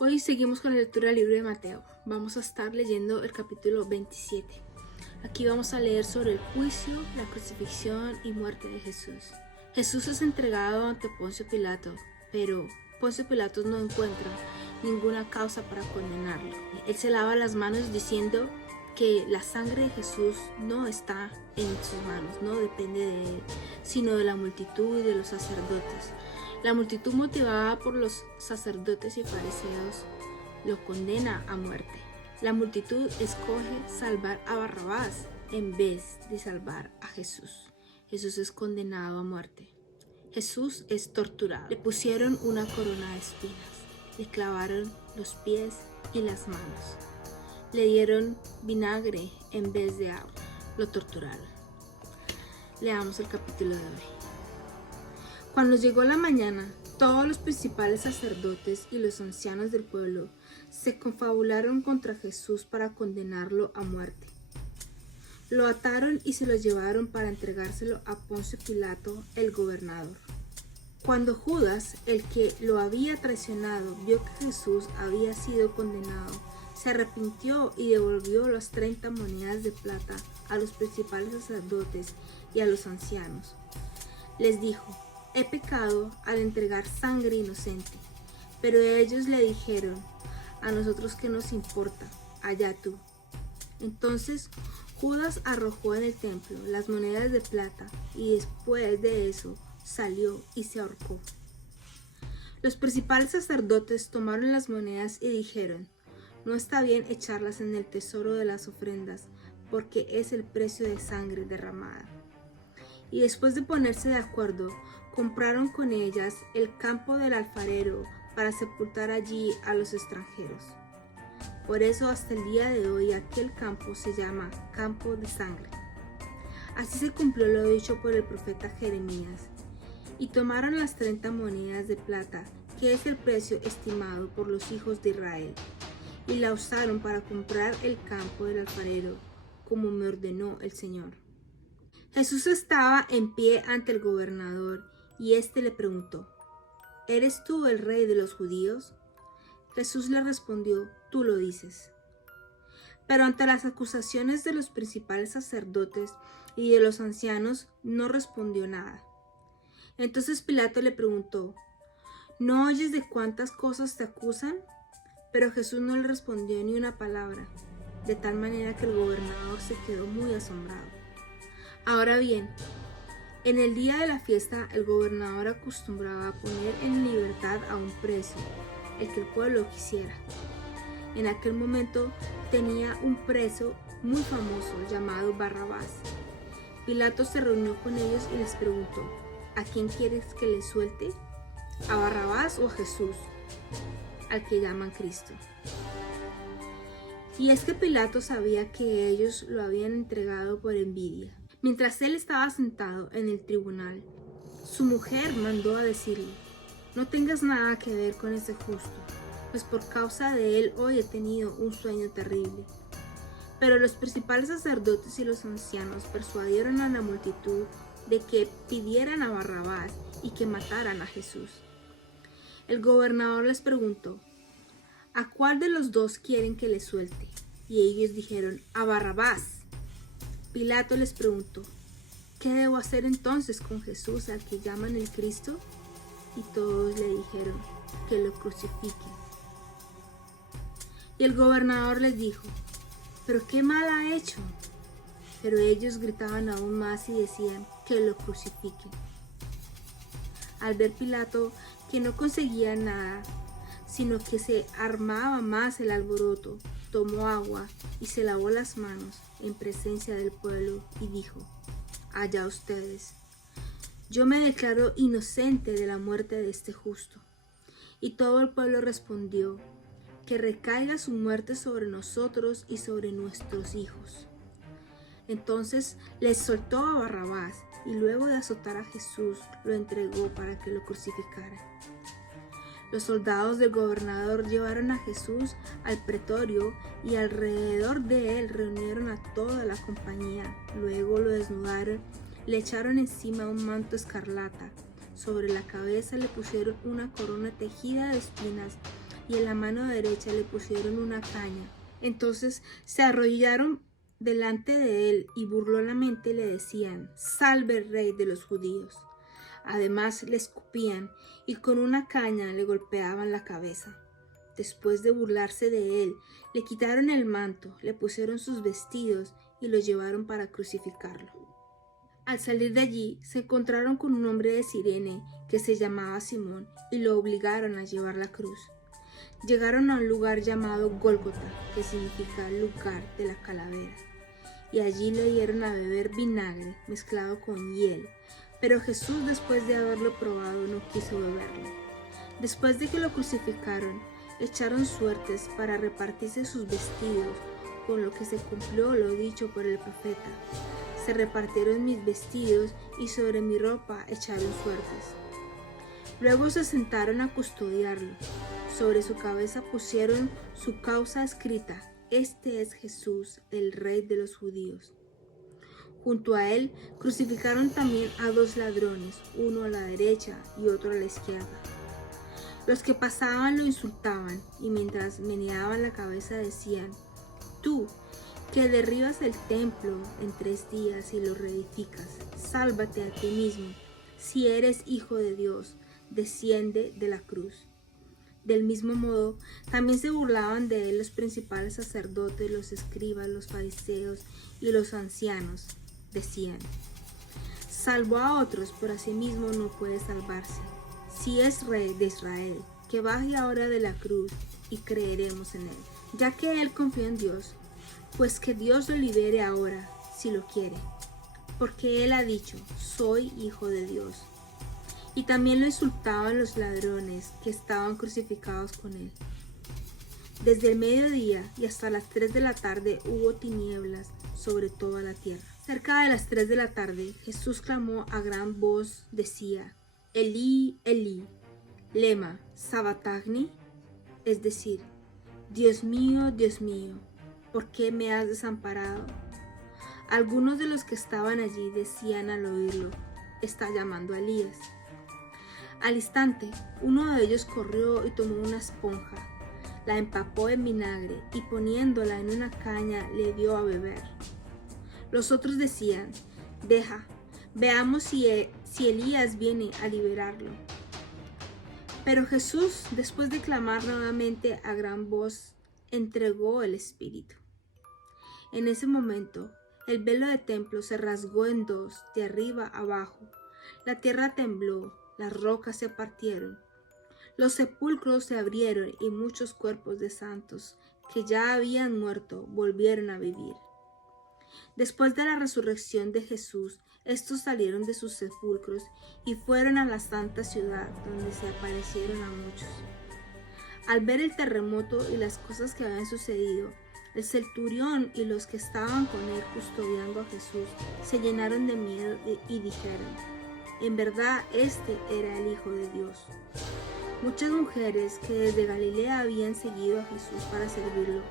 Hoy seguimos con la lectura del libro de Mateo. Vamos a estar leyendo el capítulo 27. Aquí vamos a leer sobre el juicio, la crucifixión y muerte de Jesús. Jesús es entregado ante Poncio Pilato, pero Poncio Pilato no encuentra ninguna causa para condenarlo. Él se lava las manos diciendo que la sangre de Jesús no está en sus manos, no depende de él, sino de la multitud y de los sacerdotes. La multitud, motivada por los sacerdotes y fariseos, lo condena a muerte. La multitud escoge salvar a Barrabás en vez de salvar a Jesús. Jesús es condenado a muerte. Jesús es torturado. Le pusieron una corona de espinas. Le clavaron los pies y las manos. Le dieron vinagre en vez de agua. Lo torturaron. Leamos el capítulo de hoy. Cuando llegó la mañana, todos los principales sacerdotes y los ancianos del pueblo se confabularon contra Jesús para condenarlo a muerte. Lo ataron y se lo llevaron para entregárselo a Poncio Pilato, el gobernador. Cuando Judas, el que lo había traicionado, vio que Jesús había sido condenado, se arrepintió y devolvió las 30 monedas de plata a los principales sacerdotes y a los ancianos. Les dijo: he pecado al entregar sangre inocente. Pero ellos le dijeron: a nosotros qué nos importa, allá tú. Entonces Judas arrojó en el templo las monedas de plata y después de eso salió y se ahorcó. Los principales sacerdotes tomaron las monedas y dijeron: no está bien echarlas en el tesoro de las ofrendas, porque es el precio de sangre derramada. Y después de ponerse de acuerdo, compraron con ellas el campo del alfarero para sepultar allí a los extranjeros. Por eso hasta el día de hoy aquel campo se llama Campo de Sangre. Así se cumplió lo dicho por el profeta Jeremías. Y tomaron las 30 monedas de plata, que es el precio estimado por los hijos de Israel, y la usaron para comprar el campo del alfarero, como me ordenó el Señor. Jesús estaba en pie ante el gobernador y éste le preguntó: ¿eres tú el rey de los judíos? Jesús le respondió: tú lo dices. Pero ante las acusaciones de los principales sacerdotes y de los ancianos no respondió nada. Entonces Pilato le preguntó: ¿no oyes de cuántas cosas te acusan? Pero Jesús no le respondió ni una palabra, de tal manera que el gobernador se quedó muy asombrado. Ahora bien, en el día de la fiesta el gobernador acostumbraba a poner en libertad a un preso, el que el pueblo quisiera. En aquel momento tenía un preso muy famoso llamado Barrabás. Pilato se reunió con ellos y les preguntó: ¿a quién quieres que le suelte? ¿A Barrabás o a Jesús, al que llaman Cristo? Y es que Pilato sabía que ellos lo habían entregado por envidia. Mientras él estaba sentado en el tribunal, su mujer mandó a decirle: no tengas nada que ver con ese justo, pues por causa de él hoy he tenido un sueño terrible. Pero los principales sacerdotes y los ancianos persuadieron a la multitud de que pidieran a Barrabás y que mataran a Jesús. El gobernador les preguntó: ¿a cuál de los dos quieren que le suelte? Y ellos dijeron: a Barrabás. Pilato les preguntó: ¿qué debo hacer entonces con Jesús, al que llaman el Cristo? Y todos le dijeron: que lo crucifiquen. Y el gobernador les dijo: ¿pero qué mal ha hecho? Pero ellos gritaban aún más y decían: que lo crucifiquen. Al ver Pilato que no conseguía nada, sino que se armaba más el alboroto, tomó agua y se lavó las manos en presencia del pueblo y dijo: allá ustedes, yo me declaro inocente de la muerte de este justo. Y todo el pueblo respondió: que recaiga su muerte sobre nosotros y sobre nuestros hijos. Entonces les soltó a Barrabás y luego de azotar a Jesús lo entregó para que lo crucificaran. Los soldados del gobernador llevaron a Jesús al pretorio y alrededor de él reunieron a toda la compañía. Luego lo desnudaron, le echaron encima un manto escarlata. Sobre la cabeza le pusieron una corona tejida de espinas y en la mano derecha le pusieron una caña. Entonces se arrodillaron delante de él y burlonamente le decían: «Salve, Rey de los judíos». Además le escupían y con una caña le golpeaban la cabeza. Después de burlarse de él, le quitaron el manto, le pusieron sus vestidos y lo llevaron para crucificarlo. Al salir de allí, se encontraron con un hombre de Cirene que se llamaba Simón y lo obligaron a llevar la cruz. Llegaron a un lugar llamado Gólgota, que significa lugar de la calavera, y allí le dieron a beber vinagre mezclado con hiel, pero Jesús, después de haberlo probado, no quiso beberlo. Después de que lo crucificaron, echaron suertes para repartirse sus vestidos, con lo que se cumplió lo dicho por el profeta: «Se repartieron mis vestidos y sobre mi ropa echaron suertes». Luego se sentaron a custodiarlo. Sobre su cabeza pusieron su causa escrita: «Este es Jesús, el Rey de los judíos». Junto a él crucificaron también a 2 ladrones, uno a la derecha y otro a la izquierda. Los que pasaban lo insultaban y mientras meneaban la cabeza decían: «Tú, que derribas el templo en 3 días y lo reedificas, sálvate a ti mismo. Si eres hijo de Dios, desciende de la cruz». Del mismo modo, también se burlaban de él los principales sacerdotes, los escribas, los fariseos y los ancianos. Decían: «Salvó a otros, pero a sí mismo no puede salvarse. Si es Rey de Israel, que baje ahora de la cruz y creeremos en él». Ya que él confió en Dios, pues que Dios lo libere ahora, si lo quiere, porque él ha dicho: «Soy hijo de Dios». Y también lo insultaban los ladrones que estaban crucificados con él. Desde el mediodía y hasta las 3 de la tarde hubo tinieblas sobre toda la tierra. Cerca de las 3 de la tarde, Jesús clamó a gran voz, decía: «Elí, Elí, lema sabactani», es decir: Dios mío, ¿por qué me has desamparado?». Algunos de los que estaban allí decían al oírlo: «Está llamando a Elías». Al instante, uno de ellos corrió y tomó una esponja, la empapó en vinagre y poniéndola en una caña le dio a beber. Los otros decían: «Deja, veamos si Elías viene a liberarlo». Pero Jesús, después de clamar nuevamente a gran voz, entregó el Espíritu. En ese momento, el velo del templo se rasgó en 2, de arriba abajo. La tierra tembló, las rocas se partieron, los sepulcros se abrieron y muchos cuerpos de santos que ya habían muerto volvieron a vivir. Después de la resurrección de Jesús, estos salieron de sus sepulcros y fueron a la santa ciudad, donde se aparecieron a muchos. Al ver el terremoto y las cosas que habían sucedido, el centurión y los que estaban con él custodiando a Jesús se llenaron de miedo y dijeron: «En verdad, este era el Hijo de Dios». Muchas mujeres que desde Galilea habían seguido a Jesús para servirlo,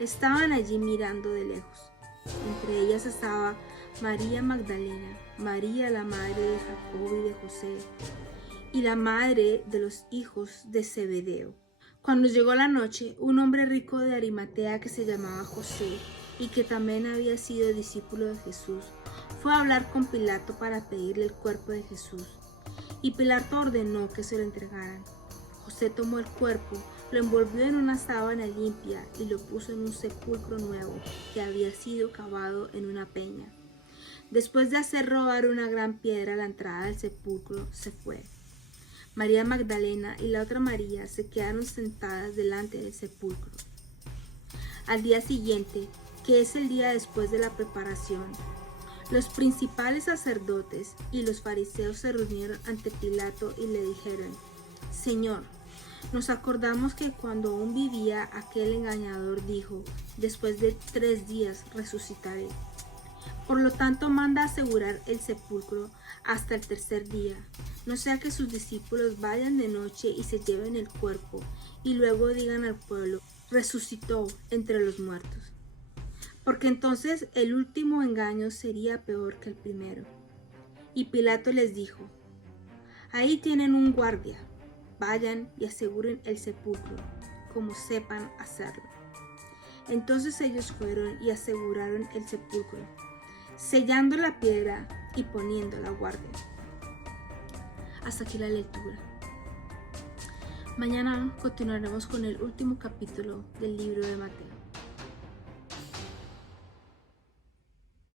estaban allí mirando de lejos. Entre ellas estaba María Magdalena, María la madre de Jacobo y de José, y la madre de los hijos de Zebedeo. Cuando llegó la noche, un hombre rico de Arimatea que se llamaba José y que también había sido discípulo de Jesús, fue a hablar con Pilato para pedirle el cuerpo de Jesús. Y Pilato ordenó que se lo entregaran. José tomó el cuerpo, lo envolvió en una sábana limpia y lo puso en un sepulcro nuevo que había sido cavado en una peña. Después de hacer robar una gran piedra a la entrada del sepulcro, se fue. María Magdalena y la otra María se quedaron sentadas delante del sepulcro. Al día siguiente, que es el día después de la preparación, los principales sacerdotes y los fariseos se reunieron ante Pilato y le dijeron: «Señor, nos acordamos que cuando aún vivía aquel engañador dijo: después de 3 días resucitaré. Por lo tanto, manda asegurar el sepulcro hasta el 3er día, no sea que sus discípulos vayan de noche y se lleven el cuerpo y luego digan al pueblo: resucitó entre los muertos. Porque entonces el último engaño sería peor que el primero». Y Pilato les dijo: «Ahí tienen un guardia, vayan y aseguren el sepulcro, como sepan hacerlo. Entonces ellos fueron y aseguraron el sepulcro, sellando la piedra y poniendo la guardia. Hasta aquí la lectura. Mañana continuaremos con el último capítulo del libro de Mateo.